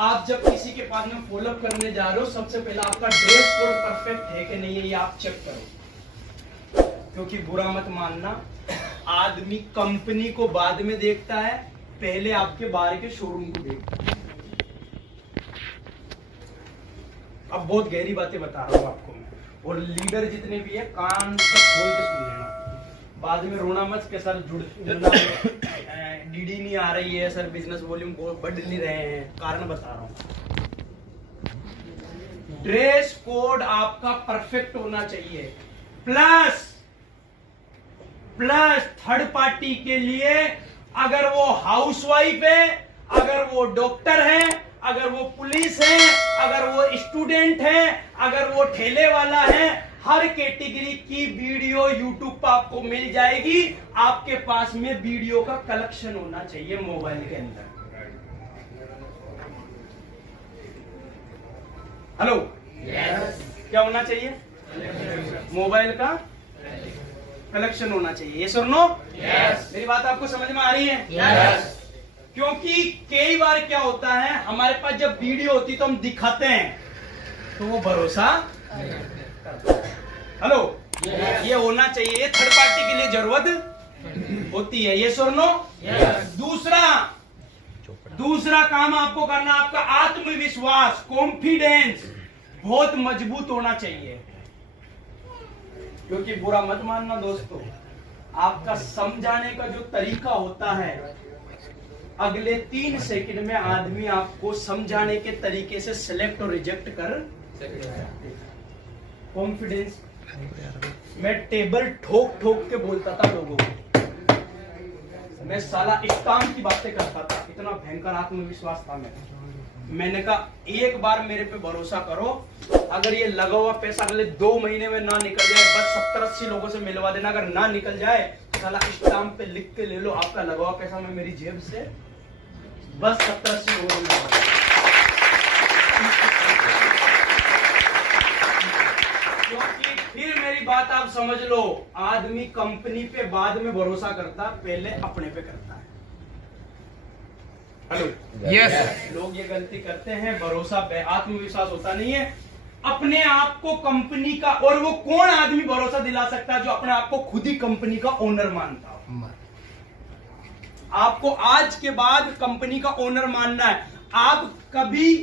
आप जब किसी के पास में फॉलोअप करने जा रहे हो, सबसे पहले आपका ड्रेस कोड परफेक्ट है कि नहीं है ये आप चेक करो। क्योंकि बुरा मत मानना, आदमी कंपनी को बाद में देखता है, पहले आपके बाहर के शोरूम को देखता है। अब बहुत गहरी बातें बता रहा हूं आपको मैं, और लीडर जितने भी है कान सब खोल के सुन लेना। बाद में रोना मत के सर जुड़ना डीडी नहीं आ रही है, सर बिजनेस वॉल्यूम बढ़ नहीं रहे हैं, कारण बता रहा हूं। ड्रेस कोड आपका परफेक्ट होना चाहिए। प्लस थर्ड पार्टी के लिए, अगर वो हाउसवाइफ है, अगर वो डॉक्टर है, अगर वो पुलिस है, अगर वो स्टूडेंट है, अगर वो ठेले वाला है, हर कैटेगरी की वीडियो यूट्यूब पर आपको मिल जाएगी। आपके पास में वीडियो का कलेक्शन होना चाहिए मोबाइल के अंदर। हेलो, क्या होना चाहिए? मोबाइल का कलेक्शन होना चाहिए। यस और नो? मेरी बात आपको समझ में आ रही है? क्योंकि कई बार क्या होता है, हमारे पास जब वीडियो होती तो हम दिखाते हैं तो वो भरोसा करता है। हेलो, ये होना चाहिए, थर्ड पार्टी के लिए जरूरत होती है। यस और नो? दूसरा काम आपको करना, आपका आत्मविश्वास, कॉन्फिडेंस बहुत मजबूत होना चाहिए। क्योंकि बुरा मत मानना दोस्तों, आपका समझाने का जो तरीका होता है, अगले 3 सेकंड में आदमी आपको समझाने के तरीके से सिलेक्ट और रिजेक्ट कर कॉन्फिडेंस। मैं टेबल ठोक ठोक के बोलता था लोगों को, मैं साला स्टाम्प की बातें करता था, इतना भयंकर आत्मविश्वास था मैंने कहा एक बार मेरे पे भरोसा करो, अगर ये लगा हुआ पैसा अगले 2 महीने में ना निकल जाए, बस 70-80 लोगों से मिलवा देना, अगर ना निकल जाए साला स्टाम्प पे लिख के ले लो, आपका लगा हुआ पैसा मैं मेरी जेब से बस 70-80 लोगों से मिलवा देना। क्योंकि फिर मेरी बात आप समझ लो, आदमी कंपनी पे बाद में भरोसा करता, पहले अपने पे करता है। Hello, yes. लोग ये गलती करते हैं, भरोसा आत्मविश्वास होता नहीं है अपने आप को कंपनी का। और वो कौन आदमी भरोसा दिला सकता है जो अपने आप को खुद ही कंपनी का ओनर मानता हो? आपको आज के बाद कंपनी का ओनर मानना है। आप कभी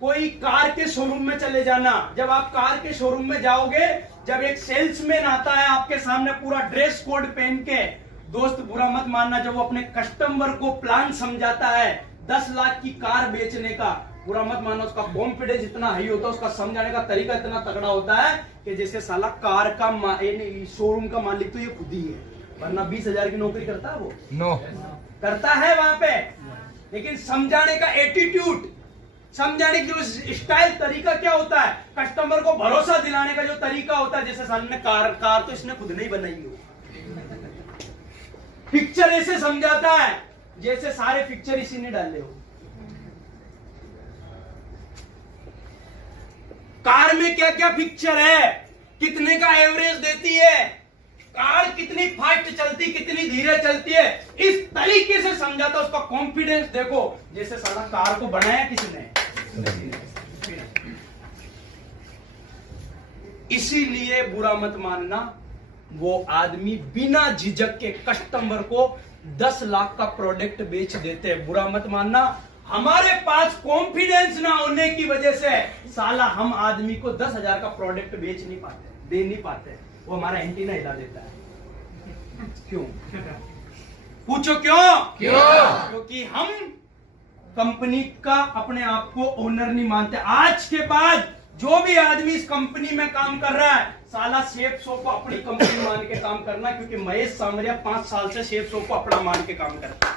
कोई कार के शोरूम में चले जाना, जब आप कार के शोरूम में जाओगे, जब एक सेल्समैन आता है आपके सामने पूरा ड्रेस कोड पहन के, दोस्त बुरा मत मानना, जब वो अपने कस्टमर को प्लान समझाता है 10 लाख की कार बेचने का, बुरा मत मानना, उसका कॉन्फिडेंस इतना हाई होता है, उसका समझाने का तरीका इतना तगड़ा होता है कि जैसे साला कार का शोरूम का मालिक तो ये खुद ही है, वरना 20,000 की नौकरी करता है वो? नो। करता है वहां पे, लेकिन समझाने का एटीट्यूड, समझाने की जो स्टाइल, तरीका क्या होता है, कस्टमर को भरोसा दिलाने का जो तरीका होता है, जैसे साले ने कार तो इसने खुद नहीं बनाई हो, पिक्चर ऐसे समझाता है जैसे सारे पिक्चर इसी ने डाले हो। कार में क्या क्या पिक्चर है, कितने का एवरेज देती है, कार कितनी फास्ट चलती, कितनी धीरे चलती है, इस तरीके से समझाता। उसका कॉन्फिडेंस देखो, जैसे सारा कार को बनाया किसने? इसीलिए बुरा मत मानना, वो आदमी बिना झिझक के कस्टमर को 10 लाख का प्रोडक्ट बेच देते हैं। बुरा मत मानना, हमारे पास कॉन्फिडेंस ना होने की वजह से साला हम आदमी को 10,000 का प्रोडक्ट बेच नहीं पाते, दे नहीं पाते, वो हमारा एंटीना हिला देता है। क्यों? पूछो क्यों? क्योंकि हम कंपनी का अपने आप को ओनर नहीं मानते। आज के बाद जो भी आदमी इस कंपनी में काम कर रहा है, साला शेफ शो को अपनी कंपनी मान के काम करना, क्योंकि महेश सामरिया 5 साल से शेफ शो को अपना मान के काम करता है।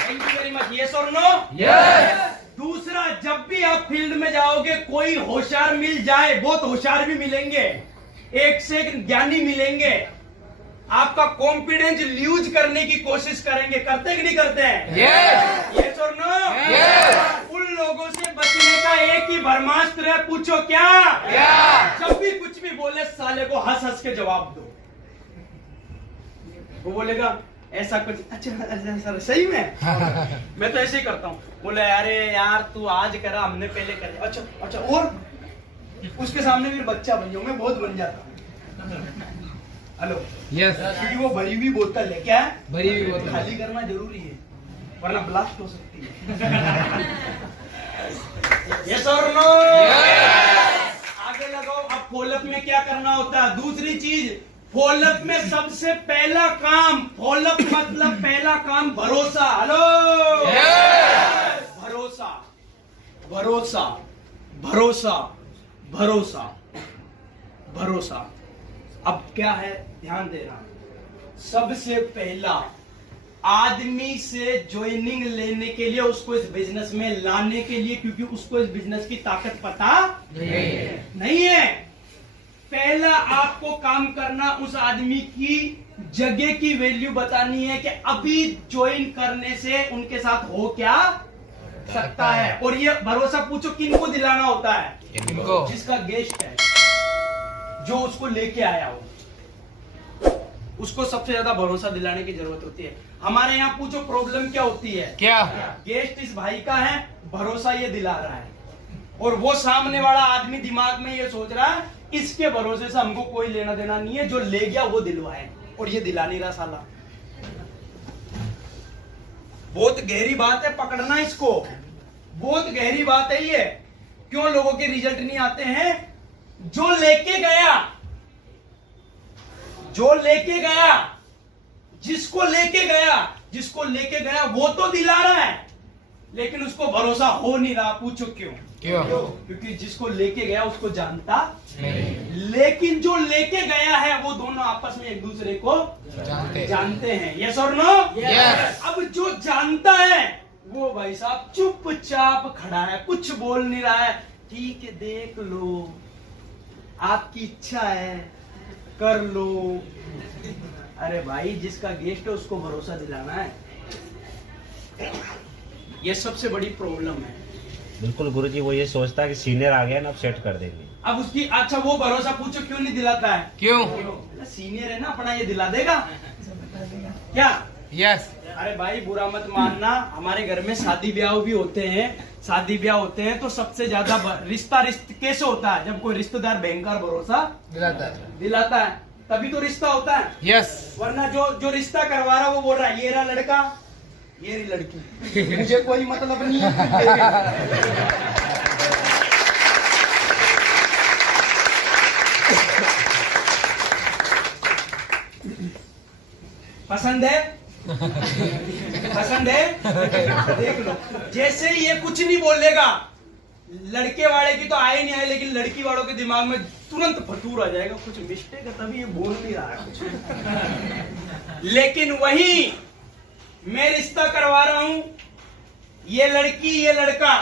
Thank you very much. Yes और नो? यस। दूसरा, जब भी आप फील्ड में जाओगे, कोई होशियार मिल जाए, बहुत होशियार भी मिलेंगे, एक से एक ज्ञानी मिलेंगे, आपका कॉन्फिडेंस लूज करने की कोशिश करेंगे, करते कि नहीं करते हैं? यस और नो? यस। उन लोगों से बचने का एक ही ब्रह्मास्त्र है, पूछो क्या? जब भी कुछ भी बोले साले को हंस हंस के जवाब दो। वो बोलेगा ऐसा कुछ, अच्छा सर सही में मैं तो ऐसे ही करता हूँ। बोले अरे यार तू आज करा, हमने पहले कर, अच्छा अच्छा, और उसके सामने फिर बच्चा बन जाऊँ, मैं बहुत बन जाता हूँ। हेलो यस, क्योंकि वो भरी हुई बोतल है, क्या है भरी हुई बोतल खाली करना जरूरी है, वरना ब्लास्ट हो सकती है। यस और नो? आगे लगाओ। अब फॉलोअप में क्या करना होता है? दूसरी चीज, फॉलोअप में सबसे पहला काम, फॉलोअप मतलब पहला काम भरोसा। हेलो, भरोसा भरोसा भरोसा भरोसा भरोसा। अब क्या है, ध्यान देना, सबसे पहला आदमी से ज्वाइनिंग लेने के लिए, उसको इस बिजनेस में लाने के लिए, क्योंकि उसको इस बिजनेस की ताकत पता नहीं है। पहला आपको काम करना, उस आदमी की जगह की वैल्यू बतानी है कि अभी ज्वाइन करने से उनके साथ हो क्या सकता है। और ये भरोसा पूछो किनको दिलाना होता है? इनको। जिसका गेस्ट है, जो उसको लेके आया हो, उसको सबसे ज्यादा भरोसा दिलाने की जरूरत होती है। हमारे यहाँ पूछो प्रॉब्लम क्या होती है? क्या? गेस्ट इस भाई का है, भरोसा ये दिला रहा है, और वो सामने वाला आदमी दिमाग में ये सोच रहा है इसके भरोसे से हमको कोई लेना देना नहीं है, जो ले गया वो दिलवाए, और ये दिला नहीं रहा साला। बहुत गहरी बात है, पकड़ना इसको, बहुत गहरी बात है ये। क्यों लोगों के रिजल्ट नहीं आते हैं? जो लेके गया, जो लेके गया, जिसको लेके गया वो तो दिला रहा है, लेकिन उसको भरोसा हो नहीं रहा। पूछो क्यों? क्योंकि जिसको लेके गया उसको जानता नहीं, लेकिन जो लेके गया है वो दोनों आपस में एक दूसरे को जानते हैं। यस और नो? यस। अब जो जानता है वो भाई साहब चुपचाप खड़ा है, कुछ बोल नहीं रहा है। ठीक है, देख लो, आपकी इच्छा है, कर लो। अरे भाई, जिसका गेस्ट है उसको भरोसा दिलाना है। ये सबसे बड़ी प्रॉब्लम है। बिल्कुल गुरुजी, वो ये सोचता है कि सीनियर आ गया ना, अब सेट कर देंगे। अब उसकी, अच्छा वो भरोसा पूछो क्यों नहीं दिलाता है? क्यों? सीनियर है ना अपना, ये दिला देगा क्या? यस। अरे भाई बुरा मत मानना, हमारे घर में शादी ब्याह भी होते हैं, तो सबसे ज्यादा रिश्ता कैसे होता है? जब कोई रिश्तेदार भयंकर भरोसा दिलाता है, तभी तो रिश्ता होता है। यस। वरना जो रिश्ता करवा रहा वो बोल रहा है ये रहा लड़का, ये रही लड़की, मुझे कोई मतलब नहीं है। पसंद है? पसंद है? देख लो, जैसे ही ये कुछ नहीं बोलेगा, लड़के वाले की तो आए नहीं आए, लेकिन लड़की वालों के दिमाग में तुरंत फतूर आ जाएगा, कुछ मिस्टेक है तभी ये बोल नहीं रहा है कुछ। लेकिन वही मैं रिश्ता करवा रहा हूं, ये लड़की ये लड़का,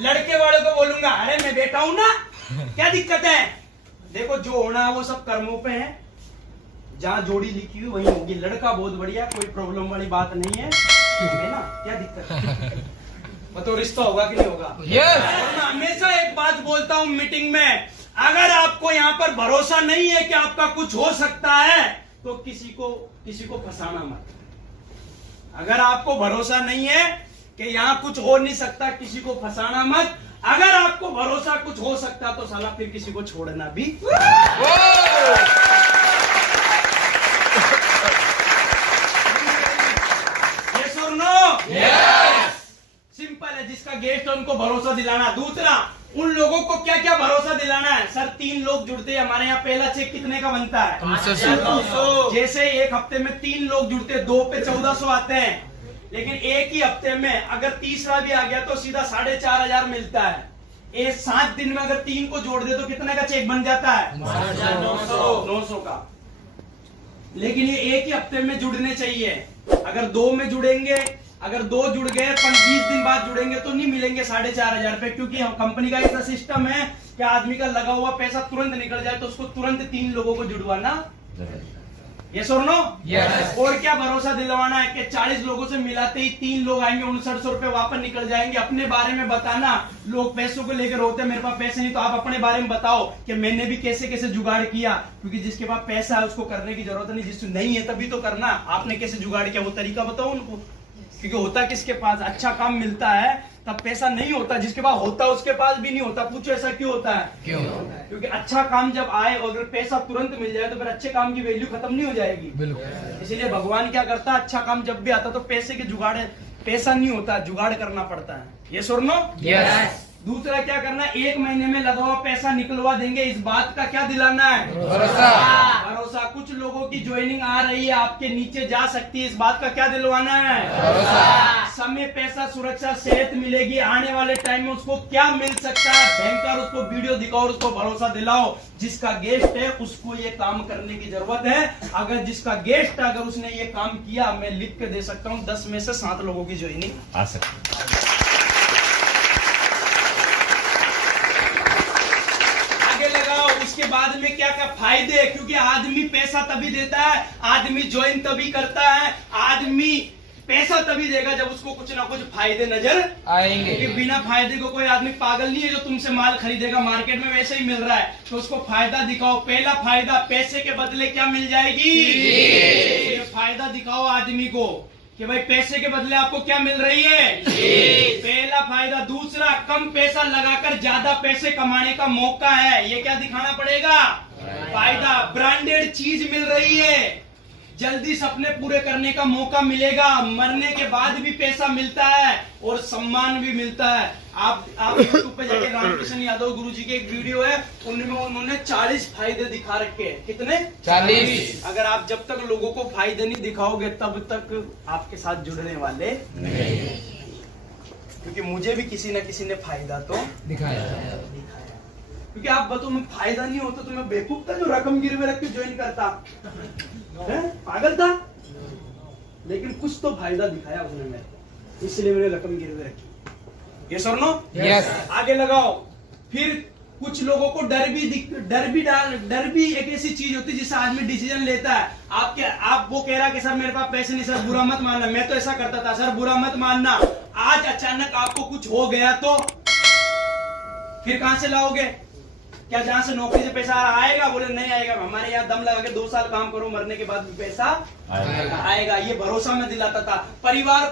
लड़के वालों को बोलूंगा अरे मैं बैठा हूं ना, क्या दिक्कत है? देखो जो होना है वो सब कर्मों पे है, जहां जोड़ी लिखी हुई वही होगी। लड़का बहुत बढ़िया, कोई प्रॉब्लम वाली बात नहीं है ना, क्या दिक्कत है? बताओ रिश्ता होगा कि नहीं होगा? यस। मैं हमेशा एक बात बोलता हूं मीटिंग में, अगर आपको यहाँ पर भरोसा नहीं है कि आपका कुछ हो सकता है, तो किसी को फंसाना मत। अगर आपको भरोसा नहीं है कि यहाँ कुछ हो नहीं सकता, किसी को फंसाना मत। अगर आपको भरोसा कुछ हो सकता तो साला फिर किसी को छोड़ना भी। यस और नो? यस। सिंपल है, जिसका गेस्ट है उनको भरोसा दिलाना। दूसरा, उन लोगों को क्या क्या भरोसा दिलाना है? सर 3 लोग जुड़ते हैं हमारे यहाँ, पहला चेक कितने का बनता है? 500। जैसे एक हफ्ते में 3 लोग जुड़ते हैं, 2 पे 1400 आते हैं, लेकिन एक ही हफ्ते में अगर तीसरा भी आ गया तो सीधा 4500 मिलता है। 7 दिन में अगर 3 को जोड़ दे तो कितने का चेक बन जाता है? 900 का। लेकिन ये एक ही हफ्ते में जुड़ने चाहिए। अगर 2 में जुड़ेंगे, अगर 2 जुड़ गए 20 दिन बाद जुड़ेंगे तो नहीं मिलेंगे 4500 रुपए, क्योंकि कंपनी का ऐसा सिस्टम है कि आदमी का लगा हुआ पैसा तुरंत निकल जाए, तो उसको तुरंत 3 लोगों को जुड़वाना ये सुनो Yes. और क्या भरोसा दिलवाना है कि 40 लोगों से मिलाते ही 3 लोग आएंगे, 5900 रुपए वापस निकल जाएंगे। अपने बारे में बताना। लोग पैसों को लेकर रोते हैं मेरे पास पैसे नहीं, तो आप अपने बारे में बताओ कि मैंने भी कैसे कैसे जुगाड़ किया। क्योंकि जिसके पास पैसा है उसको करने की जरूरत नहीं, जिसको नहीं है तभी तो करना। आपने कैसे जुगाड़ किया वो तरीका बताओ उनको। क्योंकि होता किसके पास अच्छा काम मिलता है तब पैसा नहीं होता, जिसके पास होता उसके पास भी नहीं होता। पूछो ऐसा क्यों होता है? क्यों? क्योंकि अच्छा काम जब आए और अगर पैसा तुरंत मिल जाए तो फिर अच्छे काम की वैल्यू खत्म नहीं हो जाएगी। बिल्कुल। इसीलिए भगवान क्या करता है, अच्छा काम जब भी आता तो पैसे के जुगाड़, पैसा नहीं होता, जुगाड़ करना पड़ता है। ये सुनो। Yes. दूसरा क्या करना है, 1 महीने में लगा हुआ पैसा निकलवा देंगे, इस बात का क्या दिलाना है? भरोसा। भरोसा। कुछ लोगों की ज्वाइनिंग आ रही है, आपके नीचे जा सकती है, इस बात का क्या दिलवाना है? भरोसा। समय, पैसा, सुरक्षा, सेहत मिलेगी। आने वाले टाइम में उसको क्या मिल सकता है, भयंकर, उसको वीडियो दिखाओ और उसको भरोसा दिलाओ। जिसका गेस्ट है उसको ये काम करने की जरूरत है। अगर जिसका गेस्ट है, अगर उसने ये काम किया, मैं लिख के दे सकता हूँ 10 में से 7 लोगों की ज्वाइनिंग आ सकते। इसके बाद में क्या क्या फायदे, क्योंकि आदमी पैसा तभी देता है, आदमी ज्वाइन तभी करता है, आदमी पैसा तभी देगा जब उसको कुछ ना कुछ फायदे नजर आएंगे। क्योंकि बिना फायदे को कोई आदमी पागल नहीं है जो तुमसे माल खरीदेगा। मार्केट में वैसे ही मिल रहा है, तो उसको फायदा दिखाओ। पहला फायदा, पैसे के बदले क्या मिल जाएगी? ये फायदा दिखाओ आदमी को कि भाई पैसे के बदले आपको क्या मिल रही है, पहला फायदा। दूसरा, कम पैसा लगाकर ज्यादा पैसे कमाने का मौका है, ये क्या दिखाना पड़ेगा? फायदा। ब्रांडेड चीज मिल रही है, जल्दी सपने पूरे करने का मौका मिलेगा, मरने के बाद भी पैसा मिलता है और सम्मान भी मिलता है। आप यूट्यूब पे जाके रामकृष्ण यादव गुरुजी के एक वीडियो है, उनमें उन्होंने 40 फायदे दिखा रखे हैं। कितने? 40। अगर आप जब तक लोगों को फायदे नहीं दिखाओगे तब तक आपके साथ जुड़ने वाले नहीं। क्योंकि मुझे भी किसी न किसी ने फायदा तो दिखाया। क्योंकि आप बताओ, मैं फायदा नहीं होता तो मैं बेवकूफ था जो रकम गिरवे रख के ज्वाइन करता है? पागल था। लेकिन कुछ तो फायदा दिखाया उसने मेरे, इसलिए मैंने रकम गिरवे रखी। ये सर नो। Yes. आगे लगाओ। फिर कुछ लोगों को डर भी एक ऐसी चीज होती है जिससे आदमी डिसीजन लेता है। आप वो कह रहा कि सर मेरे पास पैसे नहीं, सर बुरा मत मानना, मैं तो ऐसा करता था, सर बुरा मत मानना। आज अचानक आपको कुछ हो गया तो फिर कहां से लाओगे? क्या जहां से नौकरी से पैसा आएगा? बोले नहीं आएगा, हमारे यहाँ दम लगा के 2 साल काम करो, मरने के बाद भी पैसा आएगा। ये भरोसा मैं दिलाता था। परिवार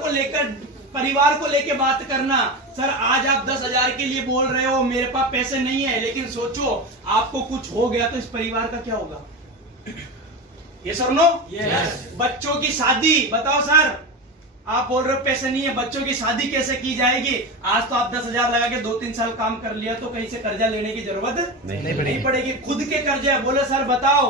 को लेके बात करना। सर आज आप 10,000 के लिए बोल रहे हो, मेरे पास पैसे नहीं है, लेकिन सोचो आपको कुछ हो गया तो इस परिवार का क्या होगा? ये सर नो। बच्चों की शादी, बताओ सर आप बोल रहे हो पैसे नहीं है, बच्चों की शादी कैसे की जाएगी? आज तो आप 10,000 लगा के 2-3 साल काम कर लिया तो कहीं से कर्जा लेने की जरूरत नहीं पड़ेगी। खुद के कर्जे। बोले सर बताओ,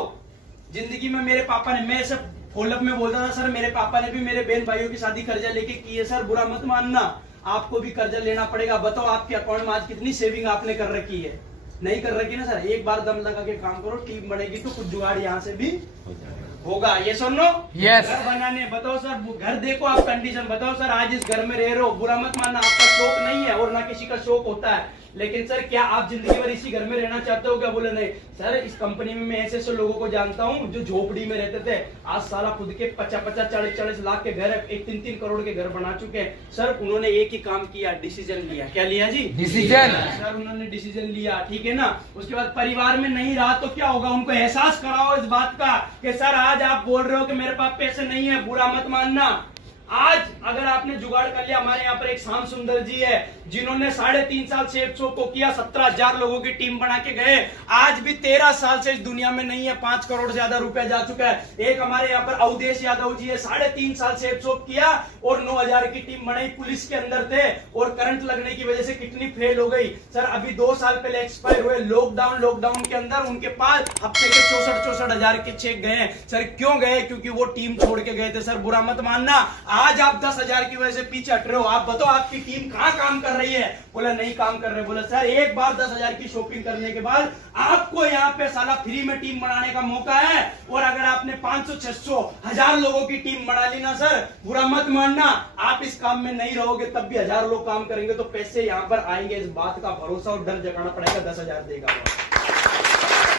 जिंदगी में मेरे पापा ने, मैं ऐसे फोलअप में बोलता था, सर मेरे पापा ने भी मेरे बहन भाइयों की शादी कर्जा लेके की है, सर बुरा मत मानना, आपको भी कर्जा लेना पड़ेगा। बताओ आपके अकाउंट में आज कितनी सेविंग आपने कर रखी है? नहीं कर रखी ना सर। एक बार दम लगा के काम करो, टीम बढ़ेगी तो कुछ जुगाड़ यहाँ से भी होगा। ये सुनो। Yes. घर बनाने, बताओ सर घर देखो आप, कंडीशन बताओ सर, आज इस घर में रह रहे हो, बुरा मत मानना, आपका शौक नहीं है और ना किसी का शौक होता है, लेकिन सर क्या आप जिंदगी भर इसी घर में रहना चाहते हो क्या? बोले नहीं सर, इस कंपनी में मैं ऐसे ऐसे लोगों को जानता हूँ जो झोपड़ी में रहते थे, आज साला खुद के 50-40 लाख के घर, 3-3 करोड़ के घर बना चुके हैं। सर उन्होंने एक ही काम किया, डिसीजन लिया। क्या लिया जी? डिसीजन। सर उन्होंने डिसीजन लिया, ठीक है ना। उसके बाद परिवार में नहीं रहा तो क्या होगा? उनको एहसास कराओ इस बात का कि सर आज आप बोल रहे हो कि मेरे पास पैसे नहीं है, बुरा मत मानना। आज अगर आपने जुगाड़ कर लिया, हमारे यहाँ पर एक श्याम सुंदर जी है जिन्होंने 3.5 साल से एप शो को किया, 17,000 लोगों की टीम बना के गए, आज भी 13 साल से इस दुनिया में नहीं है, 5 करोड़ से ज्यादा रुपया जा चुका है। एक हमारे यहाँ पर अवधेश यादव जी है, 3.5 साल से एप शो किया और 9,000 की टीम बनाई, पुलिस के अंदर थे और करंट लगने की वजह से किडनी फेल हो गई। सर अभी 2 साल पहले एक्सपायर हुए, लॉकडाउन के अंदर उनके पास हफ्ते के 64,000 के चेक गए। सर क्यों गए? क्योंकि वो टीम छोड़ के गए थे। सर बुरा मत मानना, आज आप 10,000 की वजह से पीछे हट रहे हो। आप बताओ आपकी टीम कहां काम कर रही है? बोला नहीं काम कर रहे। बोला सर एक बार 10,000 की शॉपिंग करने के बाद आपको यहाँ पे साला फ्री में टीम बनाने का मौका है, और अगर आपने 500, 600, 1000 लोगों की टीम बना ली ना सर, बुरा मत मानना, आप इस काम में नहीं रहोगे तब भी 1000 लोग काम करेंगे तो पैसे यहाँ पर आएंगे। इस बात का भरोसा और डर जगाना पड़ेगा। 10,000 देगा।